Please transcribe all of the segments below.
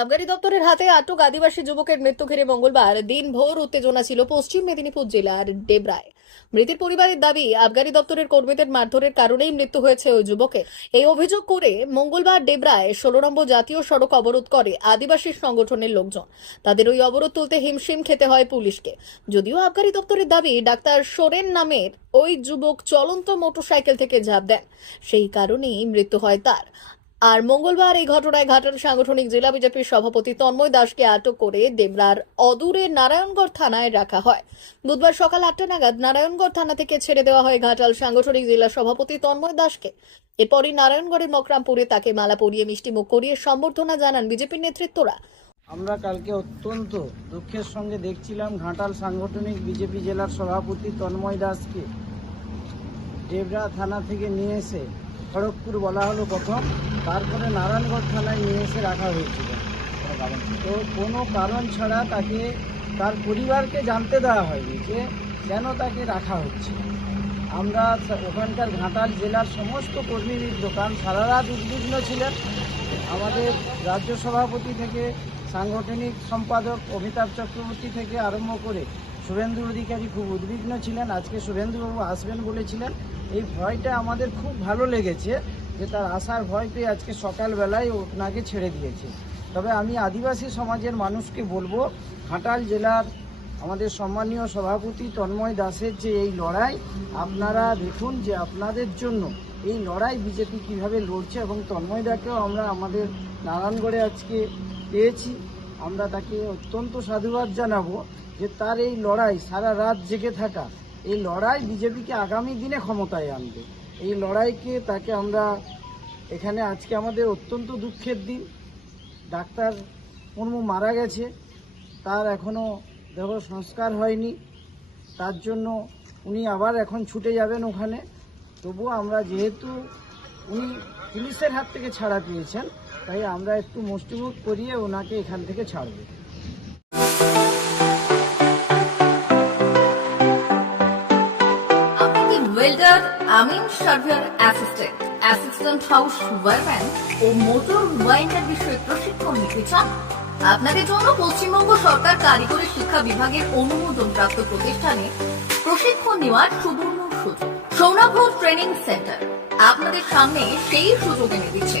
আবগারি দপ্তরের হাতে আটক আদিবাসী যুবকের মৃত্যু ঘিরে মঙ্গলবার দিনভর উত্তেজনা ছিল পশ্চিম মেদিনীপুর জেলার ডেবরায়। মৃতের পরিবারের দাবি, আবগারি দপ্তরের কর্মীদের মারধরের কারণেই মৃত্যু হয়েছে ওই যুবকের। এই অভিযোগ করে মঙ্গলবার ডেবরায় ষোলো নম্বর জাতীয় সড়ক অবরোধ করে আদিবাসী সংগঠনের লোকজন। তাদের ওই অবরোধ তুলতে হিমশিম খেতে হয় পুলিশকে। যদিও আবগারি দপ্তরের দাবি, ডাক্তার সোরেন নামের ওই যুবক চলন্ত মোটরসাইকেল থেকে ঝাঁপ দেন। সেই কারণেই মৃত্যু হয় তার। আর মঙ্গলবার এই ঘটনায় ঘাটাল সাংগঠনিক জেলা বিজেপির সভাপতি তন্ময় দাসকে আটক করে দেবরার অদূরে নারায়ণগড় থানায় রাখা হয়। বুধবার সকাল আটটা নাগাদ নারায়ণগড় থানা থেকে ছেড়ে দেওয়া হয় ঘাটাল সাংগঠনিক জেলা সভাপতি তন্ময় দাসকে। এরপরই নারায়ণগড়ের মকরামপুরে তাকে মালা পরিয়ে মিষ্টি মুখ করিয়ে সম্বর্ধনা জানান বিজেপির নেতৃত্বরা। আমরা কালকে অত্যন্ত দুঃখের সঙ্গে দেখছিলাম ঘাটাল সাংগঠনিক বিজেপি জেলার সভাপতি তন্ময় দাসকে ডেবরা থানা থেকে নিয়ে এসে খড়গপুর বলা হলো প্রথম, তারপরে নারায়ণগড় থানায় নিয়ে এসে রাখা হয়েছিল। তো কোনো কারণ ছাড়া তাকে, তার পরিবারকে জানতে দেওয়া হয়নি যে কেন তাকে রাখা হচ্ছে। আমরা ওখানকার ঘাটাল জেলার সমস্ত কর্মীর দোকান সারা রাত উদ্বিগ্ন ছিলেন। আমাদের রাজ্য সভাপতি থেকে সাংগঠনিক সম্পাদক অমিতাভ চক্রবর্তী থেকে আরম্ভ করে শুভেন্দু অধিকারী খুব উদ্বিগ্ন ছিলেন। আজকে শুভেন্দুবাবু আসবেন বলেছিলেন। এই ভয়টা আমাদের খুব ভালো লেগেছে যে তার আসার ভয় পেয়ে আজকে সকালবেলায় ওনাকে ছেড়ে দিয়েছে। তবে আমি আদিবাসী সমাজের মানুষকে বলব, ঘাটাল জেলার আমাদের সম্মানীয় সভাপতি তন্ময় দাসের যে এই লড়াই, আপনারা দেখুন যে আপনাদের জন্য এই লড়াই বিজেপি কীভাবে লড়ছে এবং তন্ময় দাকেও আমরা আমাদের নারায়ণগড়ে আজকে পেয়েছি। আমরা তাকে অত্যন্ত সাধুবাদ জানাব যে তার এই লড়াই সারা রাত জেগে থাকা। এই লড়াই বিজেপিকে আগামী দিনে ক্ষমতায় আনবে। এই লড়াইকে তাকে আমরা এখানে আজকে আমাদের অত্যন্ত দুঃখের দিন। ডাক্তার মুর্মু মারা গেছে। তার এখনও দেহ সংস্কার হয়নি। তার জন্য উনি আবার এখন ছুটে যাবেন ওখানে। তবুও আমরা যেহেতু উনি পুলিশের হাত থেকে ছাড়া পেয়েছেন তাই আমরা একটু মুষ্টিমুখ করিয়ে ওনাকে এখান থেকে ছাড়বো। আপনাদের জন্য পশ্চিমবঙ্গ সরকার কারিগরি শিক্ষা প্রতিষ্ঠানে প্রশিক্ষণ নেওয়ার ট্রেনিং সেন্টার আপনাদের সামনে সেই সুযোগ এনে দিচ্ছে।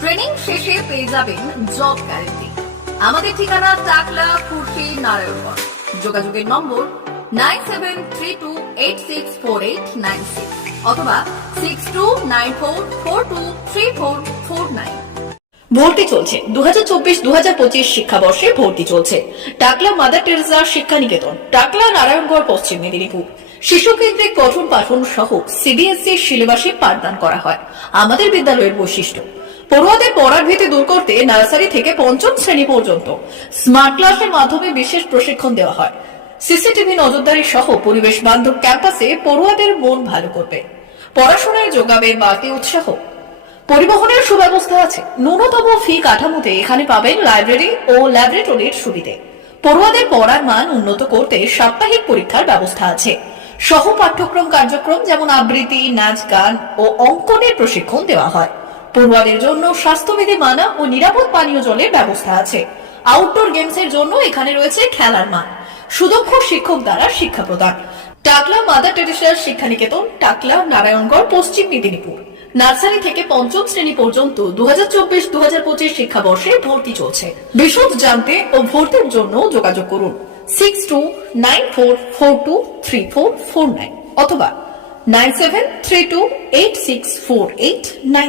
ট্রেনিং শেষে পেয়ে যাবেন জব গ্যারেন্টি আমাদের ঠিকানা টাকলা, খুরশি নারায়ণগড় যোগাযোগের number nine seven three two eight six four eight nine six অথবা six two nine four four two three four four nine ভর্তি চলছে। দু হাজার চব্বিশ দু হাজার পঁচিশ শিক্ষাবর্ষে ভর্তি চলছে। টাকলা মাদার টেরেসা শিক্ষা নিকেতন টাকলা নারায়ণগড়, পশ্চিম মেদিনীপুর। শিশু কেন্দ্রিক পঠন পাঠন সহ সিবিএসই সিলেবাসে পাঠদান করা হয়। আমাদের বিদ্যালয়ের বৈশিষ্ট্য পড়ুয়াদের পড়ার ভীতি দূর করতে নার্সারি থেকে পঞ্চম শ্রেণি পর্যন্ত স্মার্ট ক্লাসের মাধ্যমে বিশেষ প্রশিক্ষণ দেওয়া হয়। সিসিটিভি নজরদারি সহ পরিবেশ বান্ধব ক্যাম্পাসে পড়ুয়াদের মন ভালো করবে। পড়াশোনায় যোগাবে বাড়তি উৎসাহ। পরিবহনের সুব্যবস্থা আছে। ন্যূনতম ফি কাঠামোতে এখানে পাবেন লাইব্রেরি ও ল্যাবরেটরির সুবিধে। পড়ুয়াদের পড়ার মান উন্নত করতে সাপ্তাহিক পরীক্ষার ব্যবস্থা আছে। সহ পাঠ্যক্রম কার্যক্রম যেমন আবৃত্তি, নাচ, গান ও অঙ্কনের প্রশিক্ষণ দেওয়া হয়। পড়ুয়াদের জন্য স্বাস্থ্যবিধি মানা ও নিরাপদ পানীয় জলের ব্যবস্থা আছে। আউটডোর গেমসের জন্য এখানে রয়েছে খেলার মাঠ সুদক্ষ শিক্ষক দ্বারা শিক্ষা প্রদান। টাকলা মাদার টেরেসার শিক্ষানিকেতন, টাকলা, নারায়ণগড়, পশ্চিম মেদিনীপুর। নার্সারি থেকে পঞ্চম শ্রেণি পর্যন্ত দু হাজার চব্বিশ শিক্ষাবর্ষে ভর্তি চলছে। বিশদ জানতে ও ভর্তির জন্য যোগাযোগ করুন six two nine four four two three four four nine অথবা nine seven three two eight six four eight nine